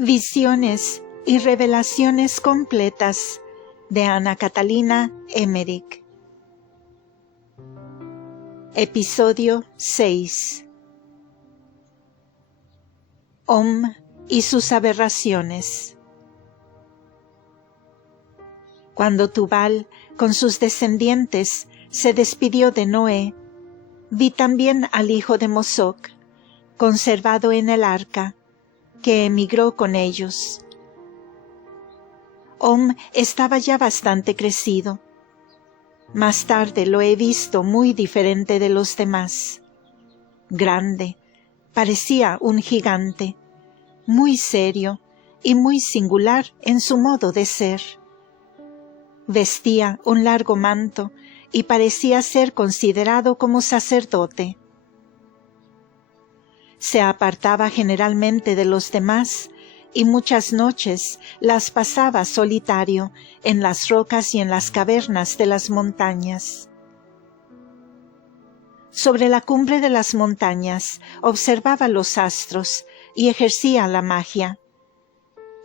Visiones y revelaciones completas de Ana Catalina Emmerich. Episodio 6. Om y sus aberraciones. Cuando Tubal con sus descendientes se despidió de Noé, vi también al hijo de Mosoc, conservado en el arca, que emigró con ellos. Om estaba ya bastante crecido. Más tarde lo he visto muy diferente de los demás. Grande, parecía un gigante, muy serio y muy singular en su modo de ser. Vestía un largo manto y parecía ser considerado como sacerdote. Se apartaba generalmente de los demás y muchas noches las pasaba solitario en las rocas y en las cavernas de las montañas. Sobre la cumbre de las montañas observaba los astros y ejercía la magia.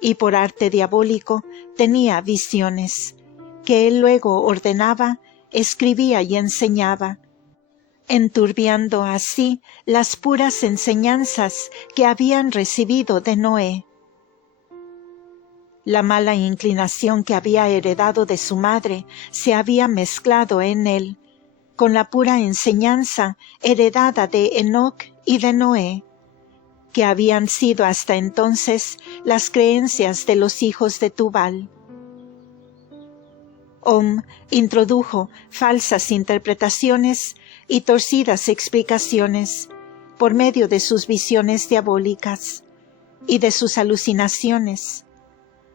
Y por arte diabólico tenía visiones, que él luego ordenaba, escribía y enseñaba, enturbiando así las puras enseñanzas que habían recibido de Noé. La mala inclinación que había heredado de su madre se había mezclado en él con la pura enseñanza heredada de Enoc y de Noé, que habían sido hasta entonces las creencias de los hijos de Tubal. Om introdujo falsas interpretaciones y torcidas explicaciones por medio de sus visiones diabólicas y de sus alucinaciones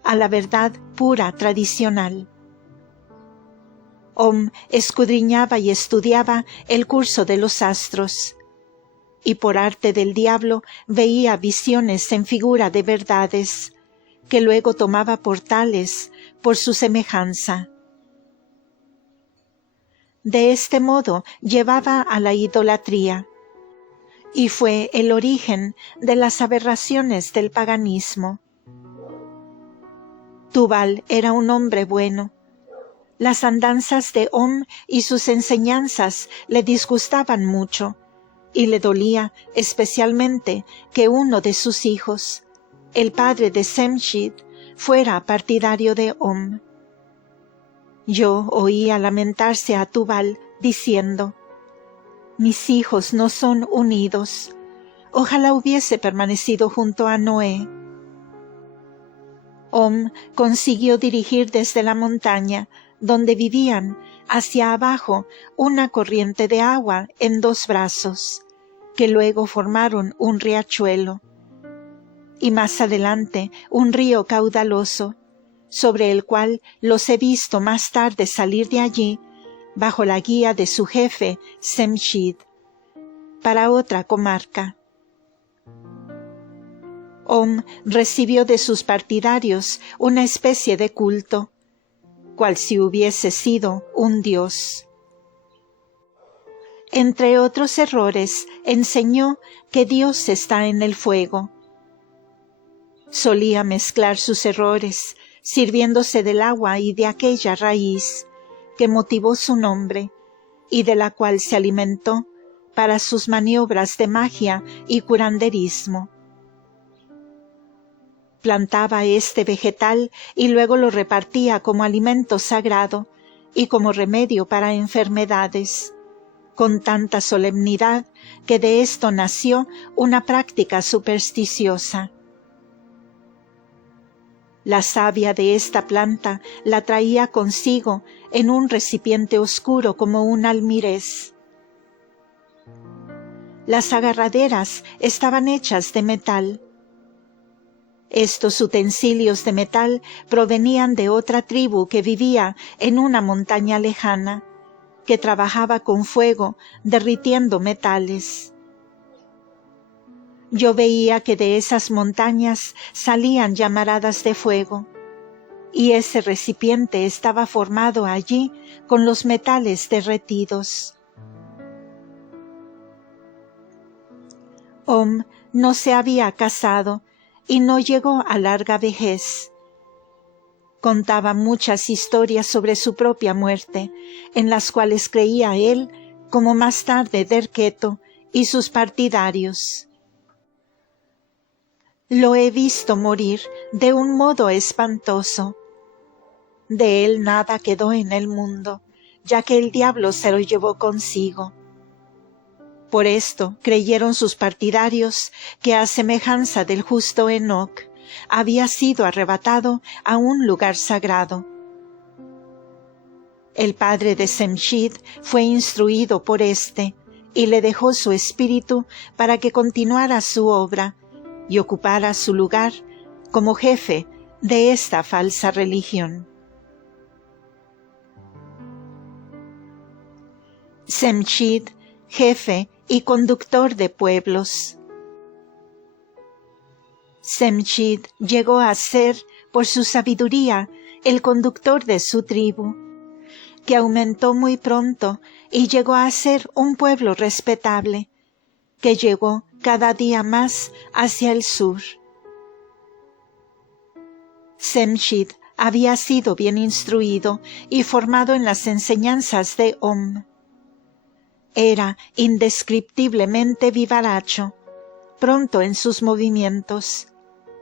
a la verdad pura tradicional. Om escudriñaba y estudiaba el curso de los astros, y por arte del diablo veía visiones en figura de verdades, que luego tomaba por tales por su semejanza. De este modo llevaba a la idolatría, y fue el origen de las aberraciones del paganismo. Tubal era un hombre bueno. Las andanzas de Om y sus enseñanzas le disgustaban mucho, y le dolía especialmente que uno de sus hijos, el padre de Semshid, fuera partidario de Om. Yo oía lamentarse a Tubal diciendo: «Mis hijos no son unidos. Ojalá hubiese permanecido junto a Noé». Om consiguió dirigir desde la montaña donde vivían hacia abajo una corriente de agua en 2 brazos, que luego formaron un riachuelo, y más adelante un río caudaloso, sobre el cual los he visto más tarde salir de allí, bajo la guía de su jefe, Semshid, para otra comarca. Om recibió de sus partidarios una especie de culto, cual si hubiese sido un dios. Entre otros errores, enseñó que Dios está en el fuego. Solía mezclar sus errores, sirviéndose del agua y de aquella raíz que motivó su nombre y de la cual se alimentó para sus maniobras de magia y curanderismo. Plantaba este vegetal y luego lo repartía como alimento sagrado y como remedio para enfermedades, con tanta solemnidad que de esto nació una práctica supersticiosa. La savia de esta planta la traía consigo en un recipiente oscuro como un almirez. Las agarraderas estaban hechas de metal. Estos utensilios de metal provenían de otra tribu que vivía en una montaña lejana, que trabajaba con fuego, derritiendo metales. Yo veía que de esas montañas salían llamaradas de fuego, y ese recipiente estaba formado allí con los metales derretidos. Om no se había casado, y no llegó a larga vejez. Contaba muchas historias sobre su propia muerte, en las cuales creía él, como más tarde Derceto y sus partidarios. Lo he visto morir de un modo espantoso. De él nada quedó en el mundo, ya que el diablo se lo llevó consigo. Por esto creyeron sus partidarios que a semejanza del justo Enoc, había sido arrebatado a un lugar sagrado. El padre de Semshid fue instruido por éste y le dejó su espíritu para que continuara su obra y ocupara su lugar como jefe de esta falsa religión. Semshid, jefe y conductor de pueblos. Semshid llegó a ser, por su sabiduría, el conductor de su tribu, que aumentó muy pronto y llegó a ser un pueblo respetable, que llegó cada día más hacia el sur. Semshid había sido bien instruido y formado en las enseñanzas de Om. Era indescriptiblemente vivaracho, pronto en sus movimientos,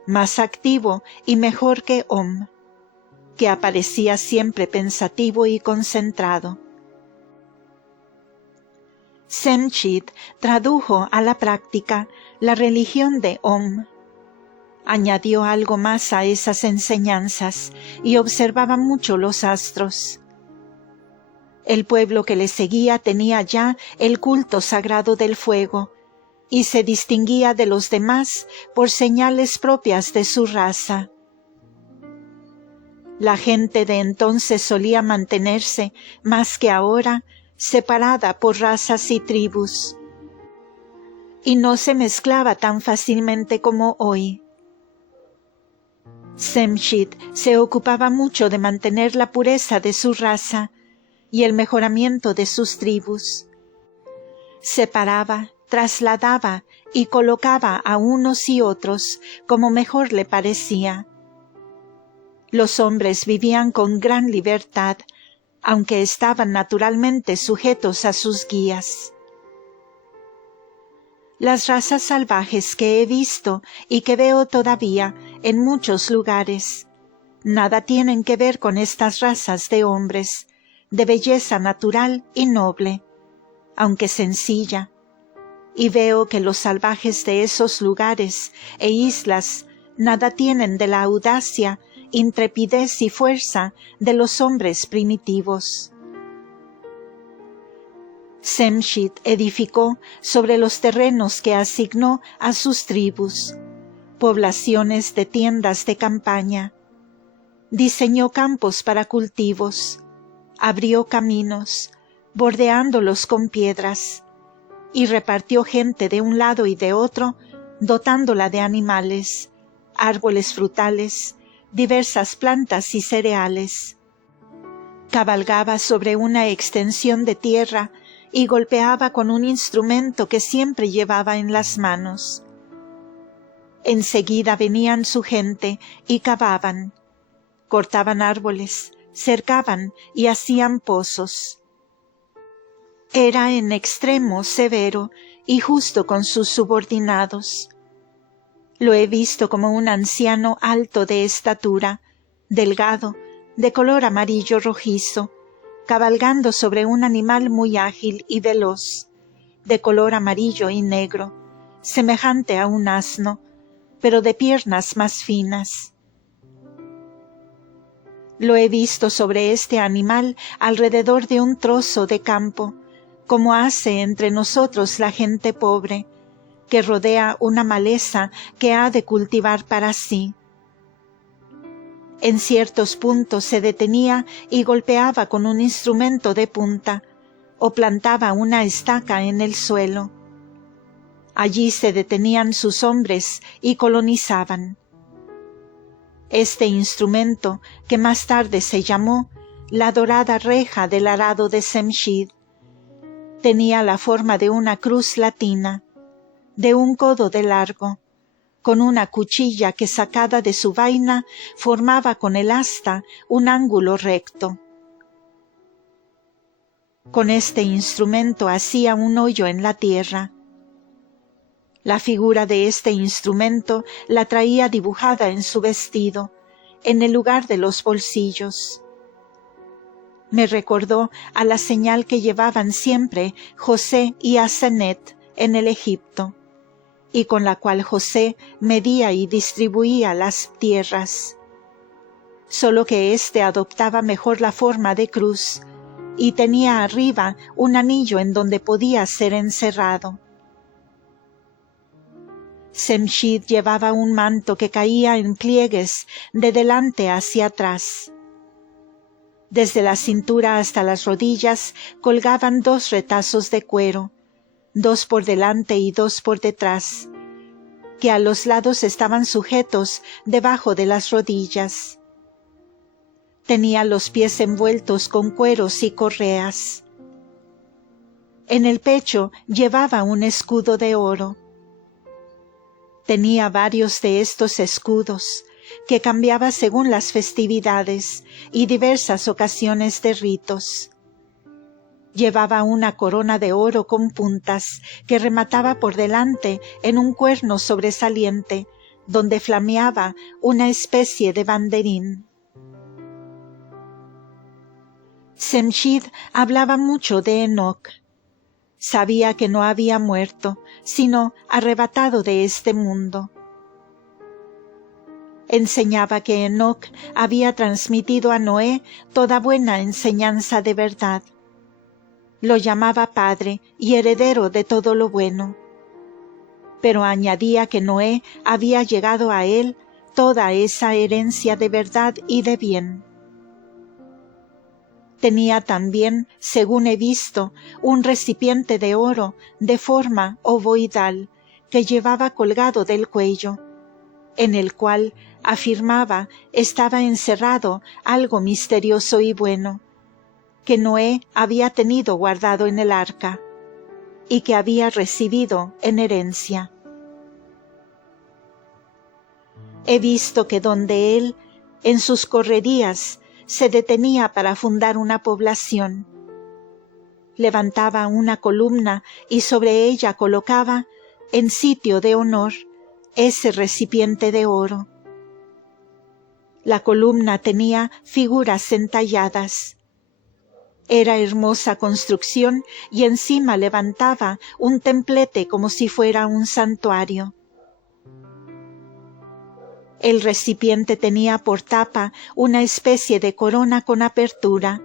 más activo y mejor que Om, que aparecía siempre pensativo y concentrado. Semshid tradujo a la práctica la religión de Om. Añadió algo más a esas enseñanzas y observaba mucho los astros. El pueblo que le seguía tenía ya el culto sagrado del fuego y se distinguía de los demás por señales propias de su raza. La gente de entonces solía mantenerse, más que ahora, separada por razas y tribus, y no se mezclaba tan fácilmente como hoy. Semshid se ocupaba mucho de mantener la pureza de su raza y el mejoramiento de sus tribus. Separaba, trasladaba y colocaba a unos y otros como mejor le parecía. Los hombres vivían con gran libertad, aunque estaban naturalmente sujetos a sus guías. Las razas salvajes que he visto y que veo todavía en muchos lugares, nada tienen que ver con estas razas de hombres, de belleza natural y noble, aunque sencilla, y veo que los salvajes de esos lugares e islas nada tienen de la audacia, intrepidez y fuerza de los hombres primitivos. Semshid edificó sobre los terrenos que asignó a sus tribus, poblaciones de tiendas de campaña, diseñó campos para cultivos, abrió caminos, bordeándolos con piedras, y repartió gente de un lado y de otro, dotándola de animales, árboles frutales, diversas plantas y cereales. Cabalgaba sobre una extensión de tierra y golpeaba con un instrumento que siempre llevaba en las manos. Enseguida venían su gente y cavaban, cortaban árboles, cercaban y hacían pozos. Era en extremo severo y justo con sus subordinados. Lo he visto como un anciano alto de estatura, delgado, de color amarillo rojizo, cabalgando sobre un animal muy ágil y veloz, de color amarillo y negro, semejante a un asno, pero de piernas más finas. Lo he visto sobre este animal alrededor de un trozo de campo, como hace entre nosotros la gente pobre, que rodea una maleza que ha de cultivar para sí. En ciertos puntos se detenía y golpeaba con un instrumento de punta, o plantaba una estaca en el suelo. Allí se detenían sus hombres y colonizaban. Este instrumento, que más tarde se llamó la dorada reja del arado de Semshid, tenía la forma de una cruz latina, de un codo de largo, con una cuchilla que sacada de su vaina formaba con el asta un ángulo recto. Con este instrumento hacía un hoyo en la tierra. La figura de este instrumento la traía dibujada en su vestido, en el lugar de los bolsillos. Me recordó a la señal que llevaban siempre José y Asenet en el Egipto, y con la cual José medía y distribuía las tierras. Solo que éste adoptaba mejor la forma de cruz, y tenía arriba un anillo en donde podía ser encerrado. Semshid llevaba un manto que caía en pliegues de delante hacia atrás. Desde la cintura hasta las rodillas colgaban 2 retazos de cuero, 2 por delante y 2 por detrás, que a los lados estaban sujetos debajo de las rodillas. Tenía los pies envueltos con cueros y correas. En el pecho llevaba un escudo de oro. Tenía varios de estos escudos, que cambiaba según las festividades y diversas ocasiones de ritos. Llevaba una corona de oro con puntas que remataba por delante en un cuerno sobresaliente, donde flameaba una especie de banderín. Semshid hablaba mucho de Enoc. Sabía que no había muerto, sino arrebatado de este mundo. Enseñaba que Enoc había transmitido a Noé toda buena enseñanza de verdad. Lo llamaba padre y heredero de todo lo bueno. Pero añadía que Noé había llegado a él toda esa herencia de verdad y de bien. Tenía también, según he visto, un recipiente de oro de forma ovoidal que llevaba colgado del cuello, en el cual, afirmaba, estaba encerrado algo misterioso y bueno, que Noé había tenido guardado en el arca, y que había recibido en herencia. He visto que donde él, en sus correrías, se detenía para fundar una población. Levantaba una columna y sobre ella colocaba, en sitio de honor, ese recipiente de oro. La columna tenía figuras entalladas. Era hermosa construcción y encima levantaba un templete como si fuera un santuario. El recipiente tenía por tapa una especie de corona con apertura,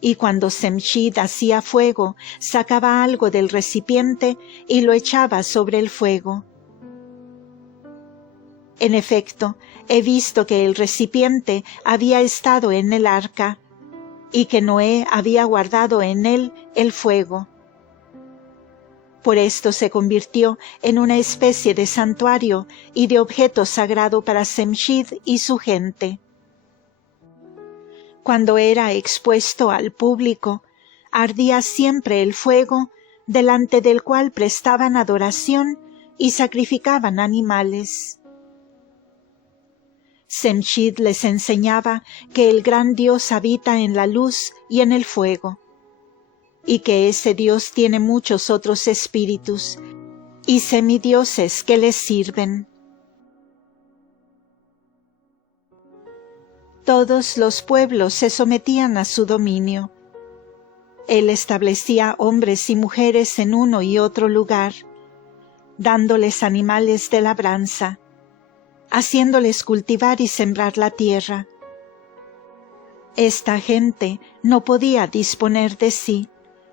y cuando Semshid hacía fuego, sacaba algo del recipiente y lo echaba sobre el fuego. En efecto, he visto que el recipiente había estado en el arca, y que Noé había guardado en él el fuego. Por esto se convirtió en una especie de santuario y de objeto sagrado para Semshid y su gente. Cuando era expuesto al público, ardía siempre el fuego, delante del cual prestaban adoración y sacrificaban animales. Semshid les enseñaba que el gran Dios habita en la luz y en el fuego, y que ese Dios tiene muchos otros espíritus y semidioses que les sirven. Todos los pueblos se sometían a su dominio. Él establecía hombres y mujeres en uno y otro lugar, dándoles animales de labranza, haciéndoles cultivar y sembrar la tierra. Esta gente no podía disponer de sí,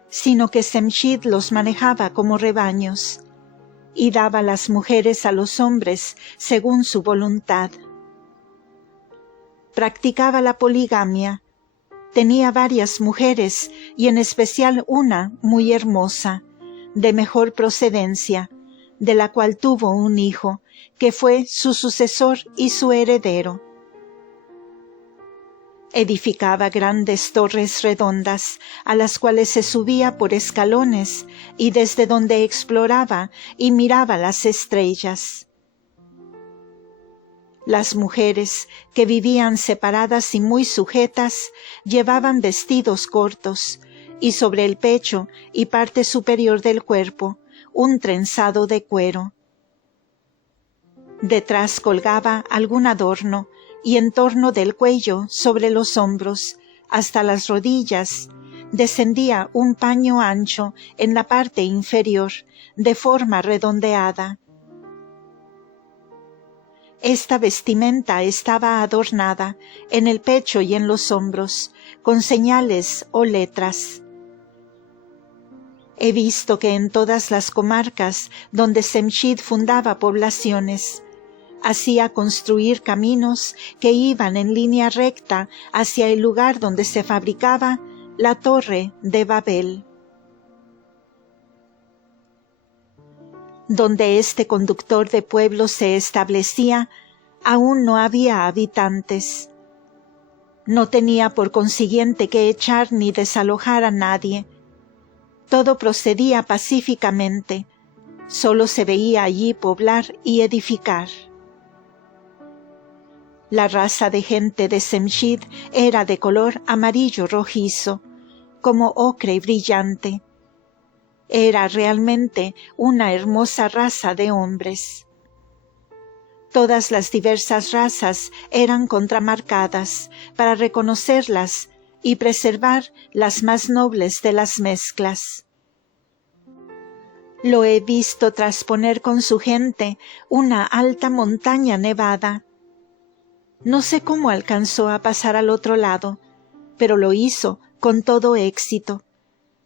sino que Semshid los manejaba como rebaños, y daba las mujeres a los hombres según su voluntad. Practicaba la poligamia, tenía varias mujeres y en especial una muy hermosa, de mejor procedencia, de la cual tuvo un hijo, que fue su sucesor y su heredero. Edificaba grandes torres redondas, a las cuales se subía por escalones y desde donde exploraba y miraba las estrellas. Las mujeres, que vivían separadas y muy sujetas, llevaban vestidos cortos, y sobre el pecho y parte superior del cuerpo, un trenzado de cuero. Detrás colgaba algún adorno, y en torno del cuello, sobre los hombros, hasta las rodillas, descendía un paño ancho en la parte inferior, de forma redondeada. Esta vestimenta estaba adornada en el pecho y en los hombros, con señales o letras. He visto que en todas las comarcas donde Semchid fundaba poblaciones, hacía construir caminos que iban en línea recta hacia el lugar donde se fabricaba la Torre de Babel. Donde este conductor de pueblos se establecía, aún no había habitantes. No tenía por consiguiente que echar ni desalojar a nadie. Todo procedía pacíficamente, solo se veía allí poblar y edificar. La raza de gente de Semchid era de color amarillo rojizo, como ocre brillante. Era realmente una hermosa raza de hombres. Todas las diversas razas eran contramarcadas para reconocerlas y preservar las más nobles de las mezclas. Lo he visto trasponer con su gente una alta montaña nevada. No sé cómo alcanzó a pasar al otro lado, pero lo hizo con todo éxito,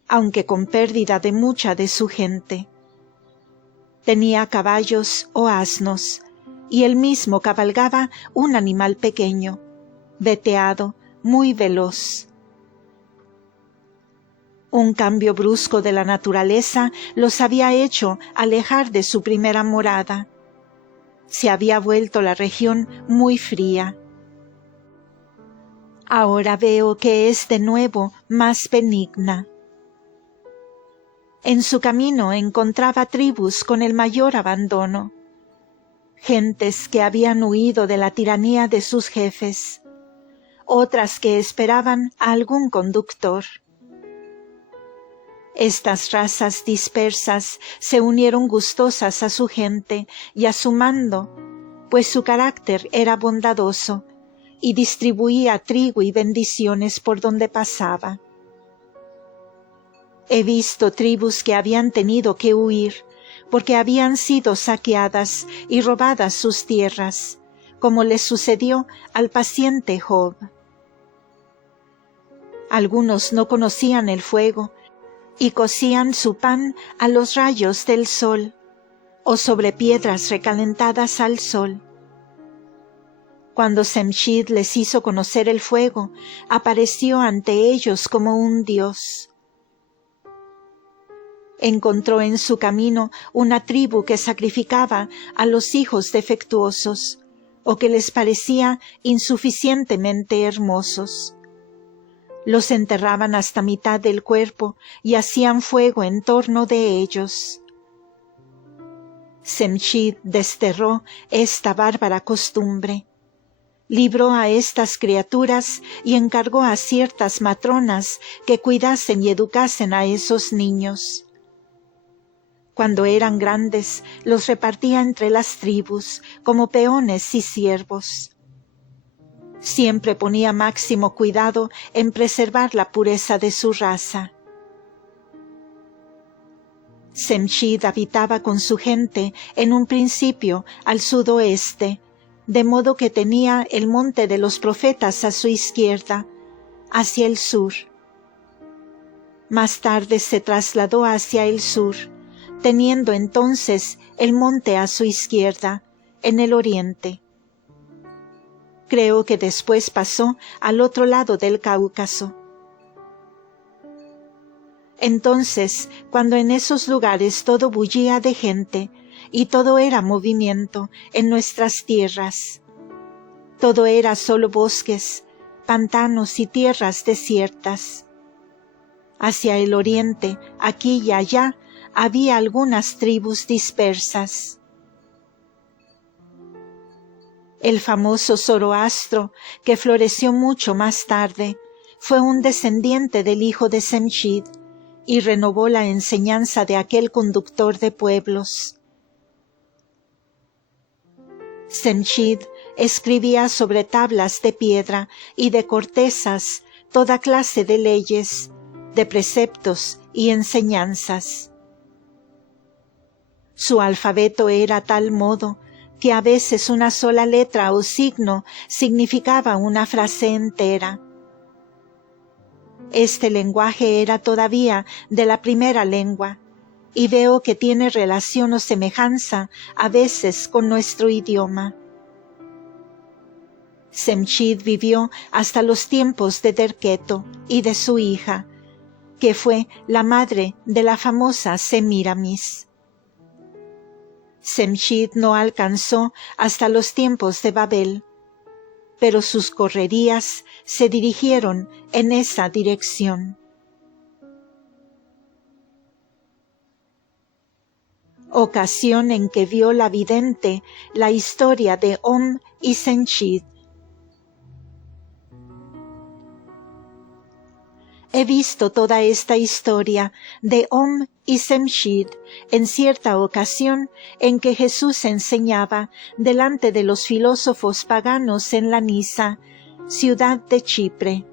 aunque con pérdida de mucha de su gente. Tenía caballos o asnos, y él mismo cabalgaba un animal pequeño, veteado, muy veloz. Un cambio brusco de la naturaleza los había hecho alejar de su primera morada. Se había vuelto la región muy fría. Ahora veo que es de nuevo más benigna. En su camino encontraba tribus con el mayor abandono, gentes que habían huido de la tiranía de sus jefes, otras que esperaban a algún conductor. Estas razas dispersas se unieron gustosas a su gente y a su mando, pues su carácter era bondadoso y distribuía trigo y bendiciones por donde pasaba. He visto tribus que habían tenido que huir porque habían sido saqueadas y robadas sus tierras, como le sucedió al paciente Job. Algunos no conocían el fuego y cocían su pan a los rayos del sol, o sobre piedras recalentadas al sol. Cuando Semchid les hizo conocer el fuego, apareció ante ellos como un dios. Encontró en su camino una tribu que sacrificaba a los hijos defectuosos, o que les parecía insuficientemente hermosos. Los enterraban hasta mitad del cuerpo y hacían fuego en torno de ellos. Semchid desterró esta bárbara costumbre, libró a estas criaturas y encargó a ciertas matronas que cuidasen y educasen a esos niños. Cuando eran grandes, los repartía entre las tribus como peones y siervos. Siempre ponía máximo cuidado en preservar la pureza de su raza. Semchid habitaba con su gente en un principio al sudoeste, de modo que tenía el monte de los profetas a su izquierda, hacia el sur. Más tarde se trasladó hacia el sur, teniendo entonces el monte a su izquierda, en el oriente. Creo que después pasó al otro lado del Cáucaso. Entonces, cuando en esos lugares todo bullía de gente, y todo era movimiento en nuestras tierras, todo era solo bosques, pantanos y tierras desiertas. Hacia el oriente, aquí y allá, había algunas tribus dispersas. El famoso Zoroastro, que floreció mucho más tarde, fue un descendiente del hijo de Semshid y renovó la enseñanza de aquel conductor de pueblos. Semshid escribía sobre tablas de piedra y de cortezas toda clase de leyes, de preceptos y enseñanzas. Su alfabeto era tal modo que a veces una sola letra o signo significaba una frase entera. Este lenguaje era todavía de la primera lengua, y veo que tiene relación o semejanza a veces con nuestro idioma. Semshid vivió hasta los tiempos de Derketo y de su hija, que fue la madre de la famosa Semiramis. Semshid no alcanzó hasta los tiempos de Babel, pero sus correrías se dirigieron en esa dirección. Ocasión en que vio la vidente la historia de Om y Semshid. He visto toda esta historia de Om y Semshid en cierta ocasión en que Jesús enseñaba delante de los filósofos paganos en la Nisa, ciudad de Chipre.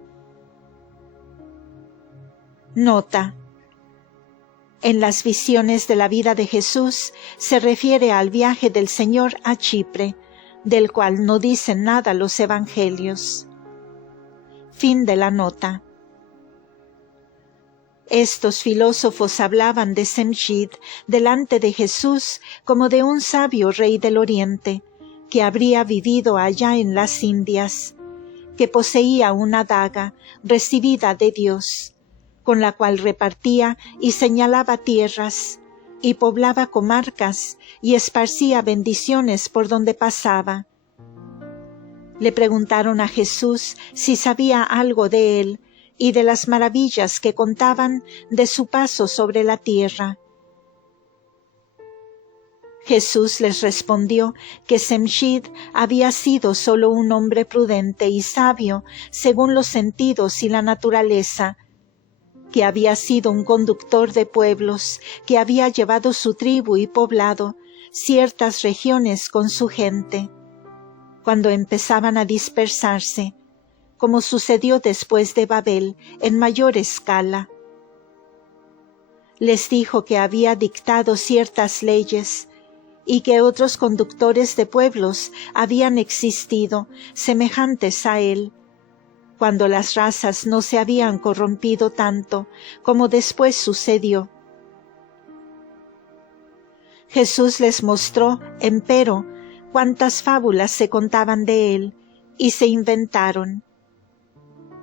Nota: en las visiones de la vida de Jesús se refiere al viaje del Señor a Chipre, del cual no dicen nada los evangelios. Fin de la nota. Estos filósofos hablaban de Semshid delante de Jesús como de un sabio rey del Oriente, que habría vivido allá en las Indias, que poseía una daga recibida de Dios, con la cual repartía y señalaba tierras, y poblaba comarcas, y esparcía bendiciones por donde pasaba. Le preguntaron a Jesús si sabía algo de él, y de las maravillas que contaban de su paso sobre la tierra. Jesús les respondió que Semshid había sido solo un hombre prudente y sabio según los sentidos y la naturaleza, que había sido un conductor de pueblos, que había llevado su tribu y poblado ciertas regiones con su gente. Cuando empezaban a dispersarse, como sucedió después de Babel, en mayor escala. Les dijo que había dictado ciertas leyes y que otros conductores de pueblos habían existido semejantes a él, cuando las razas no se habían corrompido tanto como después sucedió. Jesús les mostró, empero, cuántas fábulas se contaban de él y se inventaron,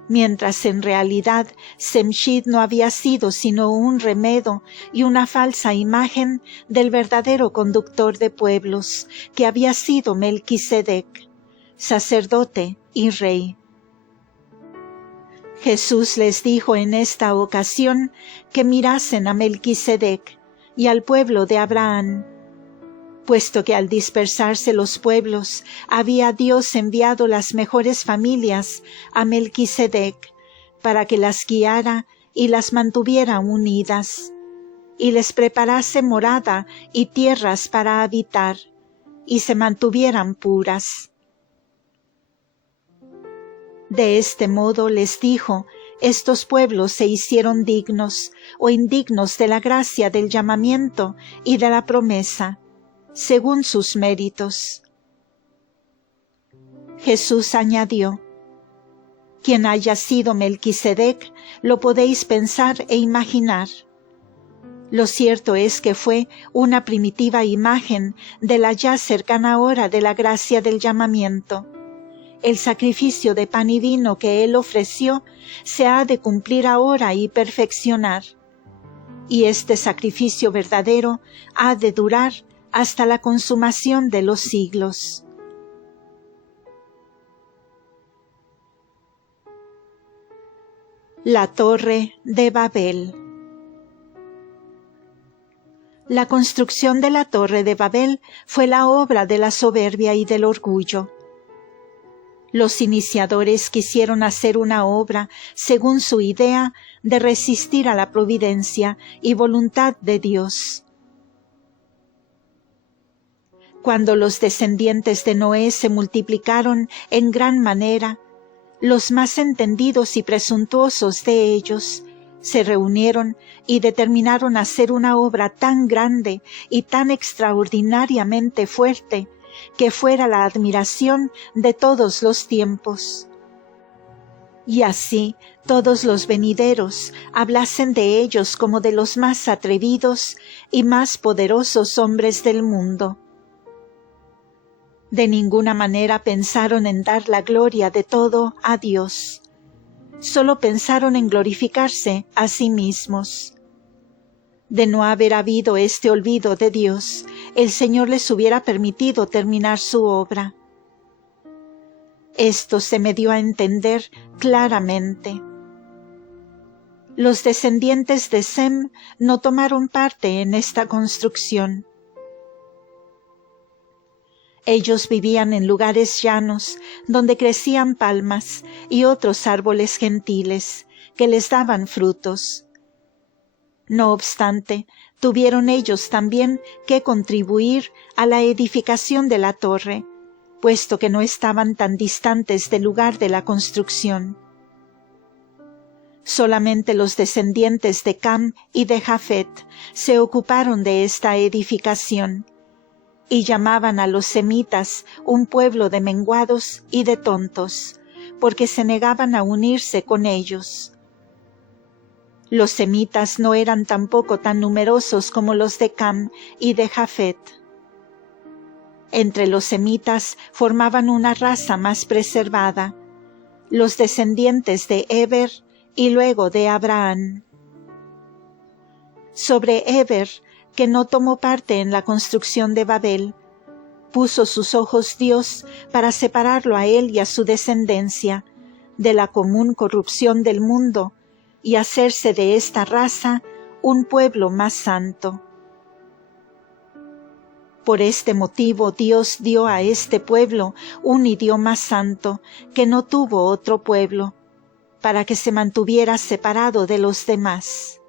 mientras en realidad Semshid no había sido sino un remedo y una falsa imagen del verdadero conductor de pueblos, que había sido Melquisedec, sacerdote y rey. Jesús les dijo en esta ocasión que mirasen a Melquisedec y al pueblo de Abraham, puesto que al dispersarse los pueblos había Dios enviado las mejores familias a Melquisedec para que las guiara y las mantuviera unidas, y les preparase morada y tierras para habitar, y se mantuvieran puras. De este modo les dijo, estos pueblos se hicieron dignos o indignos de la gracia del llamamiento y de la promesa, según sus méritos. Jesús añadió, quien haya sido Melquisedec, lo podéis pensar e imaginar. Lo cierto es que fue una primitiva imagen de la ya cercana hora de la gracia del llamamiento. El sacrificio de pan y vino que él ofreció se ha de cumplir ahora y perfeccionar, y este sacrificio verdadero ha de durar hasta la consumación de los siglos. La Torre de Babel. La construcción de la Torre de Babel fue la obra de la soberbia y del orgullo. Los iniciadores quisieron hacer una obra según su idea de resistir a la providencia y voluntad de Dios. Cuando los descendientes de Noé se multiplicaron en gran manera, los más entendidos y presuntuosos de ellos se reunieron y determinaron hacer una obra tan grande y tan extraordinariamente fuerte que fuera la admiración de todos los tiempos. Y así todos los venideros hablasen de ellos como de los más atrevidos y más poderosos hombres del mundo. De ninguna manera pensaron en dar la gloria de todo a Dios. Solo pensaron en glorificarse a sí mismos. De no haber habido este olvido de Dios, el Señor les hubiera permitido terminar su obra. Esto se me dio a entender claramente. Los descendientes de Sem no tomaron parte en esta construcción. Ellos vivían en lugares llanos, donde crecían palmas y otros árboles gentiles, que les daban frutos. No obstante, tuvieron ellos también que contribuir a la edificación de la torre, puesto que no estaban tan distantes del lugar de la construcción. Solamente los descendientes de Cam y de Jafet se ocuparon de esta edificación, y llamaban a los semitas un pueblo de menguados y de tontos, porque se negaban a unirse con ellos. Los semitas no eran tampoco tan numerosos como los de Cam y de Jafet. Entre los semitas formaban una raza más preservada, los descendientes de Eber y luego de Abraham. Sobre Eber, que no tomó parte en la construcción de Babel, puso sus ojos Dios para separarlo a él y a su descendencia de la común corrupción del mundo y hacerse de esta raza un pueblo más santo. Por este motivo Dios dio a este pueblo un idioma santo que no tuvo otro pueblo, para que se mantuviera separado de los demás.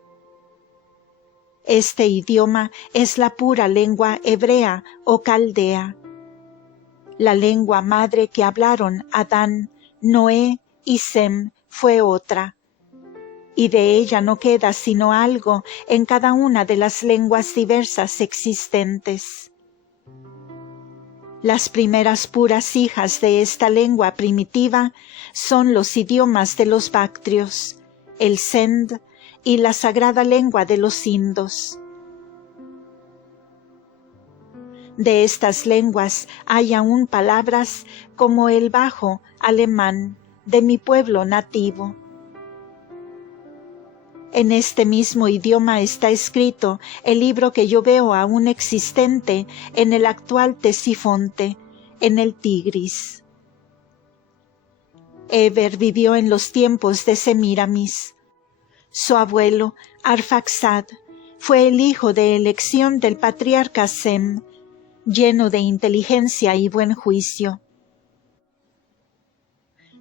Este idioma es la pura lengua hebrea o caldea, la lengua madre que hablaron Adán, Noé y Sem fue otra, y de ella no queda sino algo en cada una de las lenguas diversas existentes. Las primeras puras hijas de esta lengua primitiva son los idiomas de los bactrios, el Send y la sagrada lengua de los indos. De estas lenguas hay aún palabras como el bajo alemán de mi pueblo nativo. En este mismo idioma está escrito el libro que yo veo aún existente en el actual Ctesifonte, en el Tigris. Eber vivió en los tiempos de Semíramis. Su abuelo, Arfaxad, fue el hijo de elección del patriarca Sem, lleno de inteligencia y buen juicio.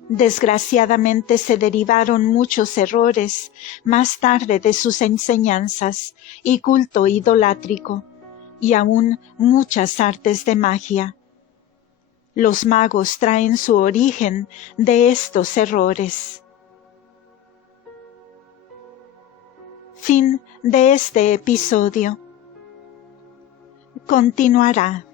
Desgraciadamente se derivaron muchos errores más tarde de sus enseñanzas y culto idolátrico, y aún muchas artes de magia. Los magos traen su origen de estos errores. Fin de este episodio. Continuará.